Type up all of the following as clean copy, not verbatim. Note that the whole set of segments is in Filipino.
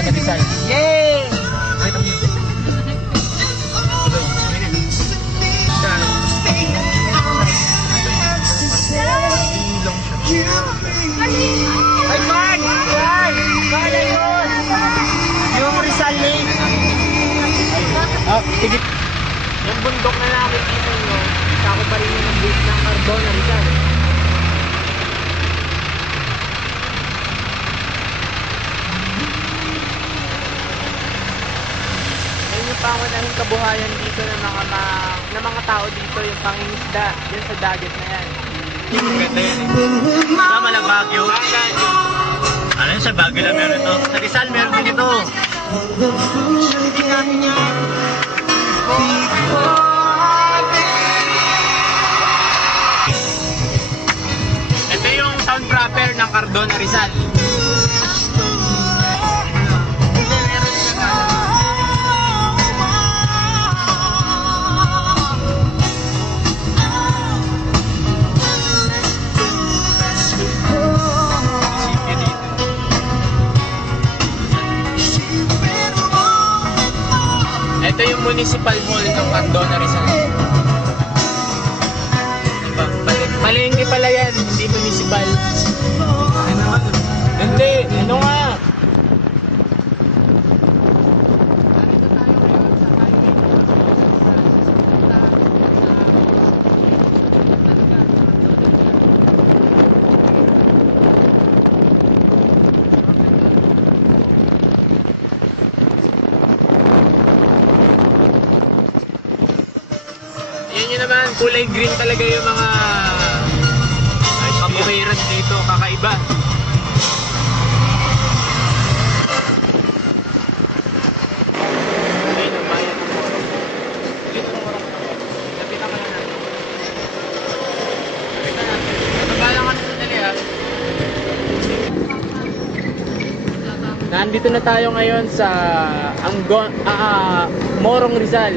Rizal. Yay! Wait a minute. Ay, man! Yan! Kaya yun! Yung Rizal Lake. Sige. Yung bundok na nakikita nyo, sakop pa rin yun ang base ng Cardona, Rizal. Ayun yung pangunahing kabuhayan dito ng mga tao dito, yung pangingisda, yun sa dagat na yan. Maganda yan eh. Tama lang Baguio. Ano yun sa Baguio na meron ito? Sa Rizal meron din ito. Ito yung town proper ng Cardona, Rizal. Ito yung municipal mall ng Cardona, Rizal. Palengke pala yan, hindi municipal. Hindi, ano nga? Yan yun naman, kulay green talaga yung mga kabuhiran dito, kakaiba. Ayun ang bayan ng Moro. Dito ng Moro. Lapitan ka na natin. Lapitan natin. Nagalang ka na sandali ha. Nandito na tayo ngayon sa Morong Rizal.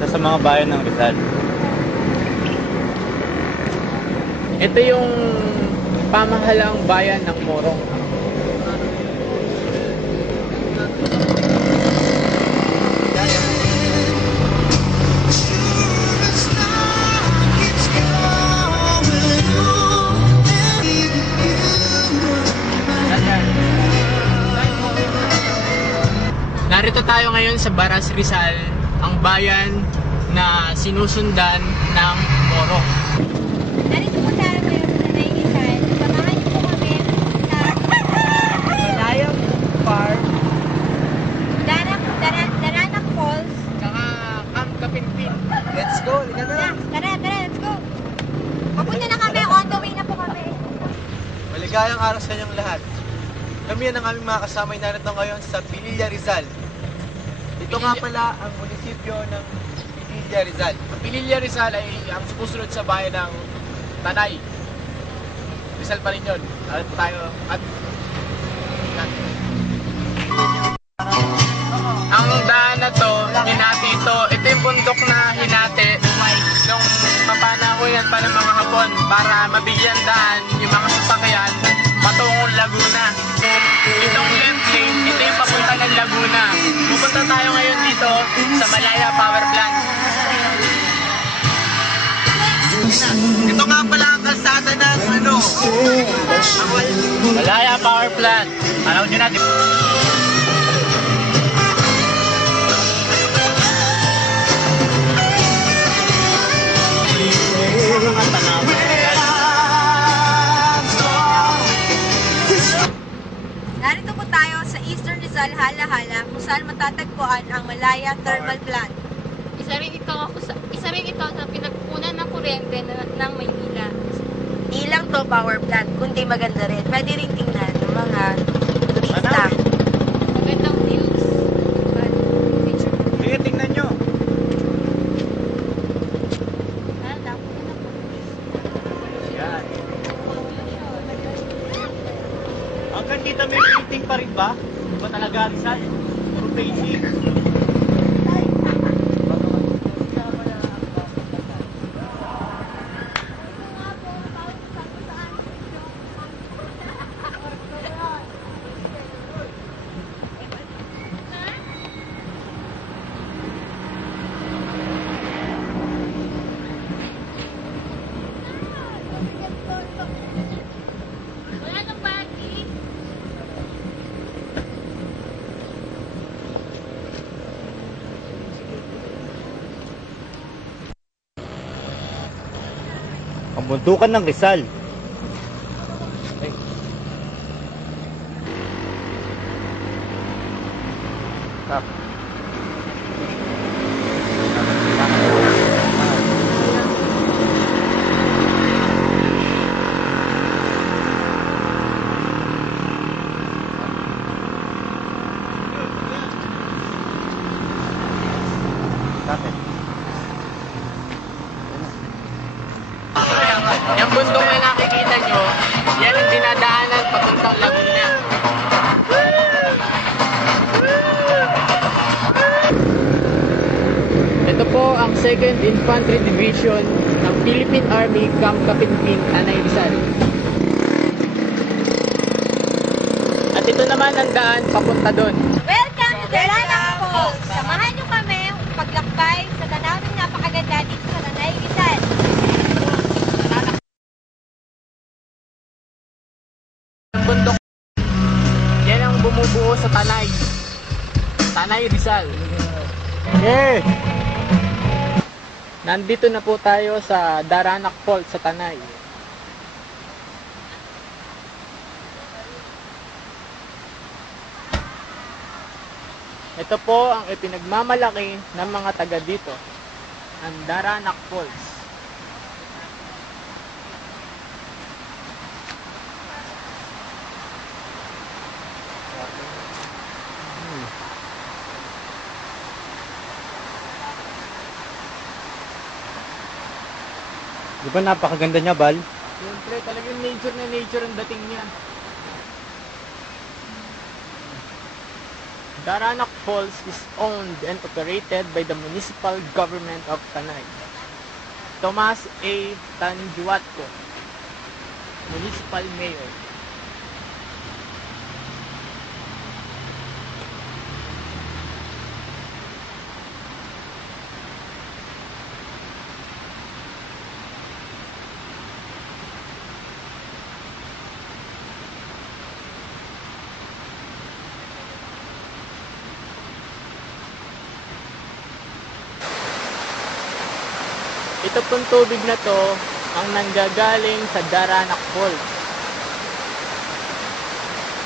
Sa mga bayan ng Rizal. Ito yung pamahalang bayan ng Morong. Narito tayo ngayon sa Baras Rizal, ang bayan na sinusundan ng Morong. Narito po tayo ngayon sa Nanay Rizal. Samahan niyo po kami sa Layang Farm, Daranak Falls. saka Camp Kapinpin. Let's go, liga na. Tara, let's go. Papunta na kami, on the way na po kami. Maligayang araw sa inyong lahat. Kami yan ang aming mga kasamay narito ngayon sa Pililla Rizal. Ito nga pala ang munisipyo ng Pililla Rizal. Ang Pililla Rizal ay ang susunod sa bayan ng Tanay. Rizal pa rin yun. At tayo, ang daan na to, hinati ito. Ito yung bundok na hinati nung papanahon yan pa ng mga Hapon para mabigyan daan yung mga sasakyan patungong Laguna. Itong left lane, ito yung papunta ng Laguna. Pupunta tayo ngayon dito sa Malaya Power Plant. Ito nga pala ang kalsada ng Malaya Power Plant. Alam nyo natin. Narito po tayo sa Eastern Rizal, Hala-Hala, kung saan matatagpuan ang Malaya Thermal Plant. Isa rin ito sa pinagkunan ng kuryente ng Maynila. Di lang to power plant, kundi maganda rin. Pwede rin tingnan ng mga turista. Magandang views. Sige, tingnan nyo. Yan. Hanggang dito may painting pa rin ba? Ba talaga Rizal? Puro painting. Buntukan ng Rizal. Ay. Tap. Yung bundok na nakikita nyo, yan ang dinadaanan papuntang Laguna. Ito po ang 2nd Infantry Division ng Philippine Army Camp Kapinpin, Tanay Rizal. At ito naman ang daan papunta doon. Welcome to Daranang Falls! Samahan niyo kami paglakbay sa tanawing napakaganda dito sa Tanay Rizal. Ang bundok, yan ang bumubuo sa Tanay. Tanay Rizal. Yeah! Nandito na po tayo sa Daranac Falls sa Tanay. Ito po ang ipinagmamalaki ng mga taga dito, ang Daranac Falls. Di ba napakaganda niya, Bal? Siyempre, talagang nature na nature ang dating niya. Daranac Falls is owned and operated by the municipal government of Tanay. Tomas A. Tanjuatco, Municipal Mayor. Ito pong tubig na to ang nanggagaling sa Daranac Falls.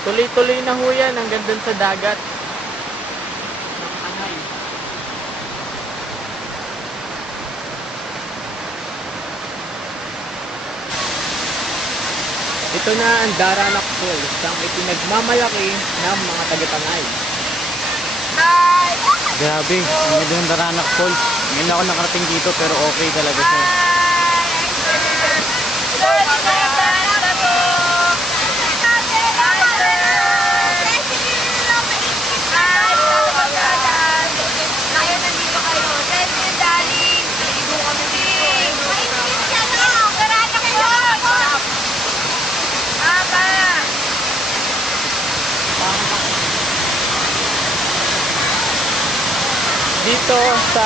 Tuloy-tuloy na ho yan hanggang dun sa dagat ng Tanay. Ito na ang Daranac Falls, ang ipinagmamalaki ng mga taga-Tanay. Grabe, ang ganda ng Daranac Falls. Ngayon ako nakarating dito pero okay talaga siya. Ngayon nandito kayo. Thank you, darling. Naligo kami dito. Daranang Falls! Aba! Dito sa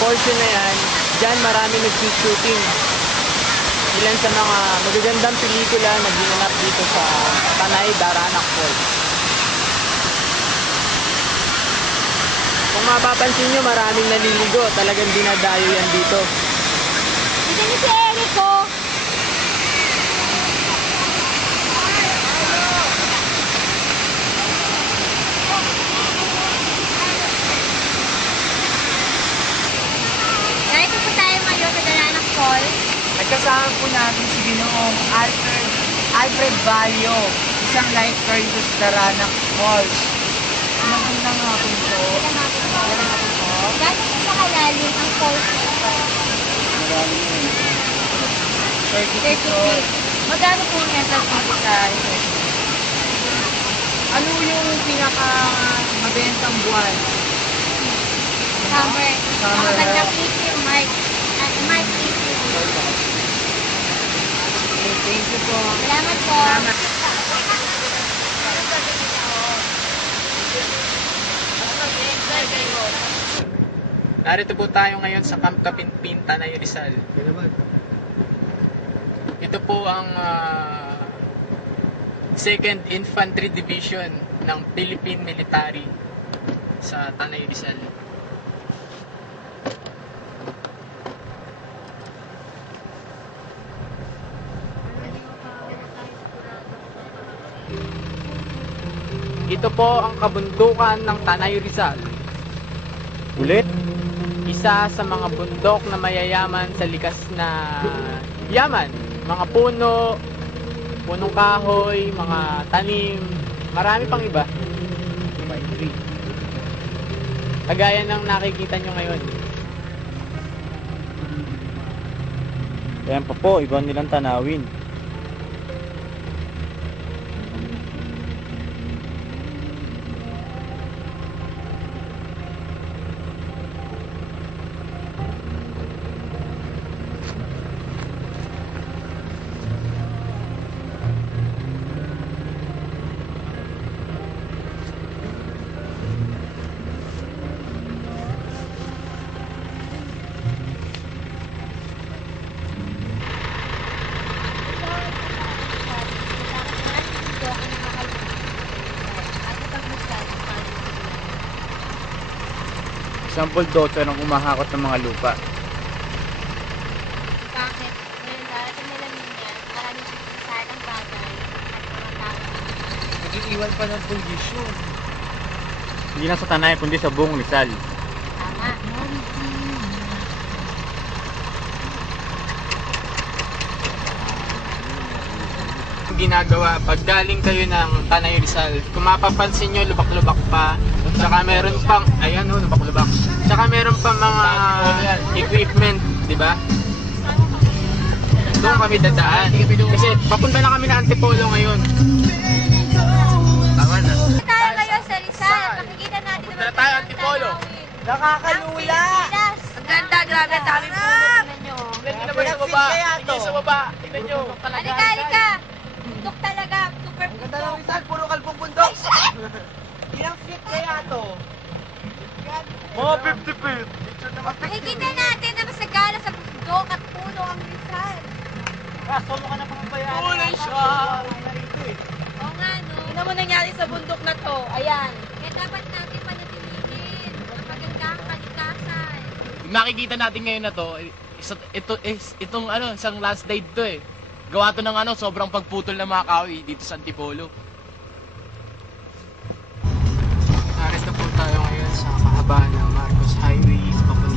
portion na yan, dyan marami nag-shooting. Ilan sa mga magagandang pelikula na ginanap dito sa Tanay, Daranac Falls. Kung mapapansin nyo, maraming naliligo. Talagang dinadayo yan dito. Dito ni si Erico. Narito po tayo ngayon sa Daranang Falls. Nagkasama po namin si Ginoong Alfred Vallo, isang lifeguard dito sa Daranac Falls. Magandang hapon po. Gano'n po kalalim ang falls nito? 30 30 feet. Magkano po ang entrance dito sa resort? Ano yung pinaka mabentang buwan? Summer. Summer. Magandang issue, March. At March issue. Okay, thank you po. Salamat po. Narito po tayo ngayon sa Camp Kapinpin, Tanay Rizal. Okay naman. Ito po ang 2nd Infantry Division ng Philippine Military sa Tanay Rizal. Ito po ang kabundukan ng Tanay Rizal. Ulit? Isa sa mga bundok na mayayaman sa likas na yaman. Mga puno, punong kahoy, mga tanim, marami pang iba. Pine tree. Kagaya ng nakikita nyo ngayon. Ayan pa po, iba nilang tanawin. Sample dotso ng umahakot ng mga lupa. Bakit? Ngayon darating nila niya, maraming sisisahan ng bagay at mga tao. Nag-iiwan pa ng pollution. Hindi lang sa Tanay, kundi sa buong Rizal. Tama. Ginagawa pag galing kayo ng Tanay Rizal, kung mapapansin nyo, lubak-lubak pa. Tsaka meron pang, ayan o, lubak-lubak. Tsaka meron pa mga equipment, di ba? Doon kami dadaan. Kasi papunta na kami na Antipolo ngayon. Tama na. Tayo ngayon sa Rizal at makikita natin Punta na tayo, Antipolo. Nakakalula! Ang ganda, grabe, ang daming puno. Tingnan nyo. Tingnan naman sa baba. Tingnan sa baba. Tingnan nyo. Halika, halika. Bundok talaga, super Ang ganda ng bundok. Rizal, puro kalbong bundok. Ilang feet kaya to? Mga 50 feet. Makikita natin na mas nagala sa bundok at puno ang Rizal. Kaso mo ka na pamabayaan. Tuloy siya. Oo nga, no? Ano mo nangyari sa bundok na to? Ayan. Kaya dapat natin panatilihin ang magandang kalikasan. Makikita natin ngayon na to, itong ano, isang last day to eh. Gawa to ng ano, sobrang pagputol ng mga kahoy dito sa Antipolo. Narito po tayo ngayon sa kahabaan ng Marcos Highway, papunta